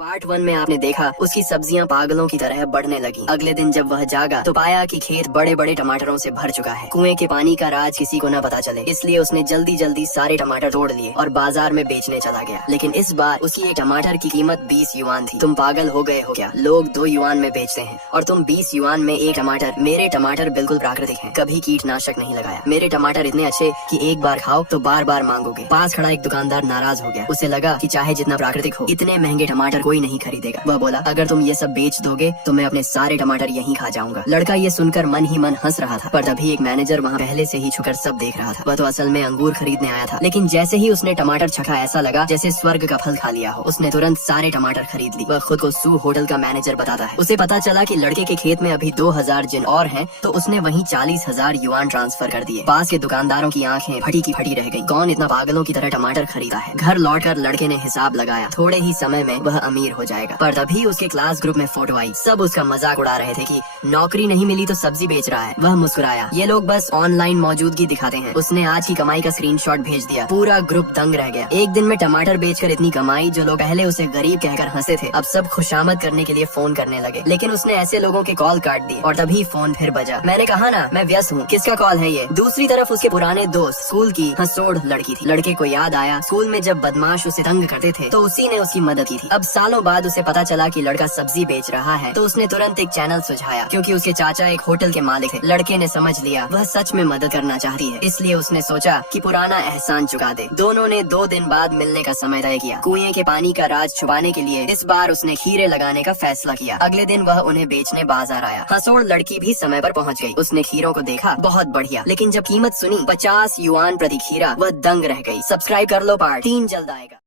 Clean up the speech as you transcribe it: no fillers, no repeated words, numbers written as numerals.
Part 1 में आपने देखा उसकी सब्जियां पागलों की तरह बढ़ने लगी। अगले दिन जब वह जागा तो पाया कि खेत बड़े बड़े टमाटरों से भर चुका है। कुएं के पानी का राज किसी को न पता चले, इसलिए उसने जल्दी जल्दी सारे टमाटर तोड़ लिए और बाजार में बेचने चला गया। लेकिन इस बार उसकी एक टमाटर की कीमत 20 युआन थी। तुम पागल हो गए हो क्या? लोग 2 युआन में बेचते हैं और तुम 20 युआन में एक टमाटर। मेरे टमाटर बिल्कुल प्राकृतिक हैं, कभी कीटनाशक नहीं लगाया। मेरे टमाटर इतने अच्छे कि एक बार खाओ तो बार बार मांगोगे। पास खड़ा एक दुकानदार नाराज हो गया। उसे लगा कि चाहे जितना प्राकृतिक हो, इतने महंगे टमाटर कोई नहीं खरीदेगा। वह बोला, अगर तुम ये सब बेच दोगे तो मैं अपने सारे टमाटर यहीं खा जाऊंगा। लड़का ये सुनकर मन ही मन हंस रहा था, पर तभी एक मैनेजर वहाँ पहले से ही छुकर सब देख रहा था। वह तो असल में अंगूर खरीदने आया था, लेकिन जैसे ही उसने टमाटर चखा ऐसा लगा जैसे स्वर्ग का फल खा लिया हो। उसने तुरंत सारे टमाटर खरीद ली। वह खुद को सू होटल का मैनेजर बताता है। उसे पता चला कि लड़के के खेत में अभी 2000 जिन और हैं, तो उसने वहीं 40,000 युआन ट्रांसफर कर दिए। पास के दुकानदारों की आंखें फटी की फटी रह गईं। कौन इतना पागलों की तरह टमाटर खरीदा है? घर लौटकर लड़के ने हिसाब लगाया, थोड़े ही समय में वह अमीर हो जाएगा। पर तभी उसके क्लास ग्रुप में फोटो आई। सब उसका मजाक उड़ा रहे थे कि नौकरी नहीं मिली तो सब्जी बेच रहा है। वह मुस्कुराया, ये लोग बस ऑनलाइन मौजूदगी दिखाते हैं। उसने आज की कमाई का स्क्रीनशॉट भेज दिया। पूरा ग्रुप दंग रह गया। एक दिन में टमाटर बेचकर इतनी कमाई, जो लोग पहले उसे गरीब कहकर हंसे थे, अब सब खुशामद करने के लिए फोन करने लगे। लेकिन उसने ऐसे लोगों के कॉल काट दी और तभी फोन फिर बजा। मैंने कहा ना, मैं व्यस्त हूँ, किसका कॉल है ये? दूसरी तरफ उसके पुराने दोस्त स्कूल की हंसोड़ लड़की थी। लड़के को याद आया, स्कूल में जब बदमाश उसे तंग करते थे तो उसी ने उसकी मदद की थी। अब सालों बाद उसे पता चला कि लड़का सब्जी बेच रहा है, तो उसने तुरंत एक चैनल सुझाया, क्योंकि उसके चाचा एक होटल के मालिक थे। लड़के ने समझ लिया वह सच में मदद करना चाहती है, इसलिए उसने सोचा कि पुराना एहसान चुका दे। दोनों ने 2 दिन बाद मिलने का समय तय किया। कुएं के पानी का राज छुपाने के लिए इस बार उसने खीरे लगाने का फैसला किया। अगले दिन वह उन्हें बेचने बाजार आया। हंसोड़ लड़की भी समय पर पहुंच गई। उसने खीरों को देखा, बहुत बढ़िया, लेकिन जब कीमत सुनी 50 युआन प्रति खीरा, वह दंग रह गई। सब्सक्राइब कर लो, पार्ट 3 जल्द आएगा।